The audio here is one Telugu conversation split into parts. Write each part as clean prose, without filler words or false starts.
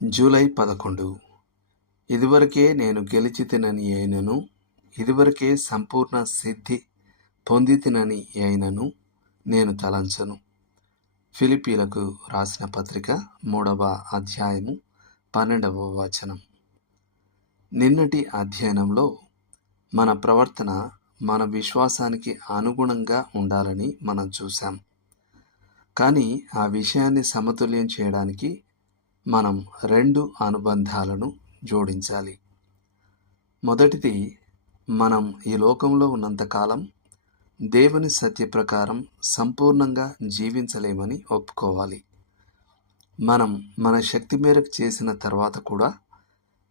జూలై 11. ఇదివరకే నేను గెలిచితినని అయినను, ఇదివరకే సంపూర్ణ సిద్ధి పొందితినని అయినను నేను తలంచను. ఫిలిప్పీలకు రాసిన పత్రిక 3వ అధ్యాయము 12వ వచనం. నిన్నటి అధ్యయనంలో మన ప్రవర్తన మన విశ్వాసానికి అనుగుణంగా ఉండాలని మనం చూసాం. కానీ ఆ విషయాన్ని సమతుల్యం చేయడానికి మనం 2 అనుబంధాలను జోడించాలి. మొదటిది, మనం ఈ లోకంలో ఉన్నంతకాలం దేవుని సత్య ప్రకారం సంపూర్ణంగా జీవించలేమని ఒప్పుకోవాలి. మనం మన శక్తి మేరకు చేసిన తర్వాత కూడా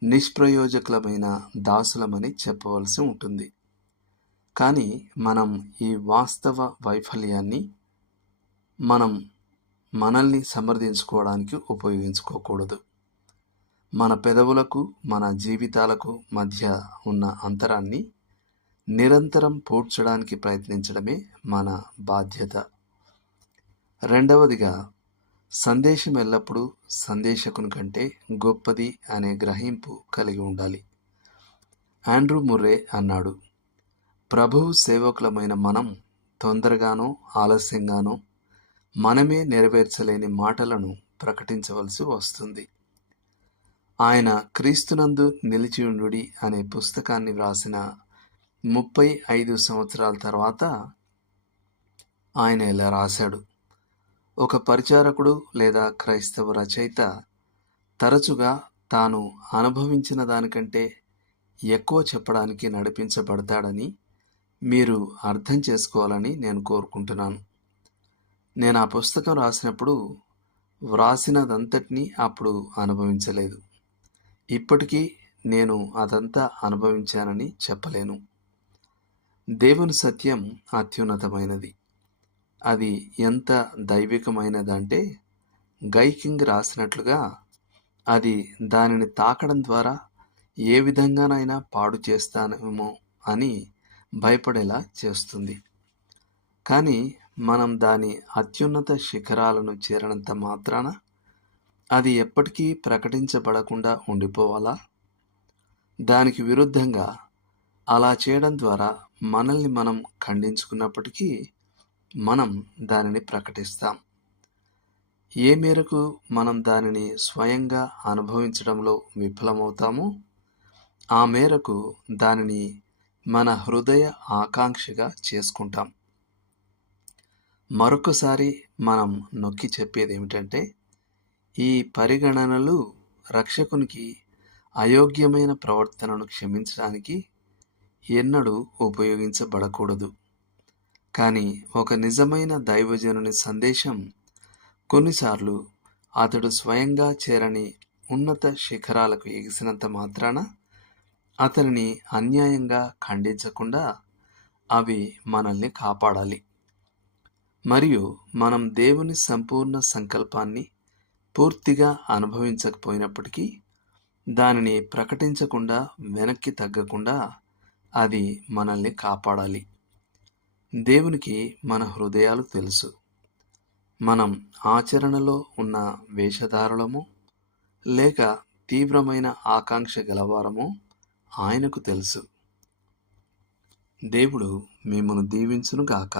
నిష్ప్రయోజకులమైన దాసులమని చెప్పవలసి ఉంటుంది. కానీ మనం ఈ వాస్తవ వైఫల్యాన్ని మనల్ని సమర్థించుకోవడానికి ఉపయోగించుకోకూడదు. మన పెదవులకు మన జీవితాలకు మధ్య ఉన్న అంతరాన్ని నిరంతరం పూడ్చడానికి ప్రయత్నించడమే మన బాధ్యత. రెండవదిగా, సందేశం ఎల్లప్పుడూ సందేశకుని కంటే గొప్పది అనే గ్రహింపు కలిగి ఉండాలి. ఆండ్రూ ముర్రే అన్నాడు, ప్రభువు సేవకులమైన మనం తొందరగానో ఆలస్యంగానో మనమే నెరవేర్చలేని మాటలను ప్రకటించవలసి వస్తుంది. ఆయన క్రీస్తునందు నిలిచియుండుడి అనే పుస్తకాన్ని వ్రాసిన 35 సంవత్సరాల తర్వాత ఆయన ఇలా రాశాడు. ఒక పరిచారకుడు లేదా క్రైస్తవ రచయిత తరచుగా తాను అనుభవించిన దానికంటే ఎక్కువ చెప్పడానికి నడిపించబడతాడని మీరు అర్థం చేసుకోవాలని నేను కోరుకుంటున్నాను. నేను ఆ పుస్తకం రాసినప్పుడు వ్రాసినదంతటినీ అప్పుడు అనుభవించలేదు. ఇప్పటికీ నేను అదంతా అనుభవించానని చెప్పలేను. దేవుని సత్యం అత్యున్నతమైనది. అది ఎంత దైవికమైనదంటే గైకింగ్ రాసినట్లుగా అది దానిని తాకడం ద్వారా ఏ విధంగానైనా పాడు చేస్తానేమో అని భయపడేలా చేస్తుంది. కానీ మనం దాని అత్యున్నత శిఖరాలను చేరనంత మాత్రాన అది ఎప్పటికీ ప్రకటించబడకుండా ఉండిపోవాలా? దానికి విరుద్ధంగా అలా చేయడం ద్వారా మనల్ని మనం ఖండించుకున్నప్పటికీ మనం దానిని ప్రకటిస్తాం. ఏ మేరకు మనం దానిని స్వయంగా అనుభవించడంలో విఫలమవుతామో ఆ మేరకు దానిని మన హృదయ ఆకాంక్షగా చేసుకుంటాం. మరొకసారి మనం నొక్కి చెప్పేది ఏమిటంటే, ఈ పరిగణనలు రక్షకునికి అయోగ్యమైన ప్రవర్తనను క్షమించడానికి ఎన్నడూ ఉపయోగించబడకూడదు. కానీ ఒక నిజమైన దైవజనుని సందేశం కొన్నిసార్లు అతడు స్వయంగా చేరని ఉన్నత శిఖరాలకు ఎగిసినంత మాత్రాన అతనిని అన్యాయంగా ఖండించకుండా అవి మనల్ని కాపాడాలి. మరియు మనం దేవుని సంపూర్ణ సంకల్పాన్ని పూర్తిగా అనుభవించకపోయినప్పటికీ దానిని ప్రకటించకుండా వెనక్కి తగ్గకుండా అది మనల్ని కాపాడాలి. దేవునికి మన హృదయాలు తెలుసు. మనం ఆచరణలో ఉన్న వేషధారులము లేక తీవ్రమైన ఆకాంక్ష గలవారము ఆయనకు తెలుసు. దేవుడు మిమ్మును దీవించునుగాక.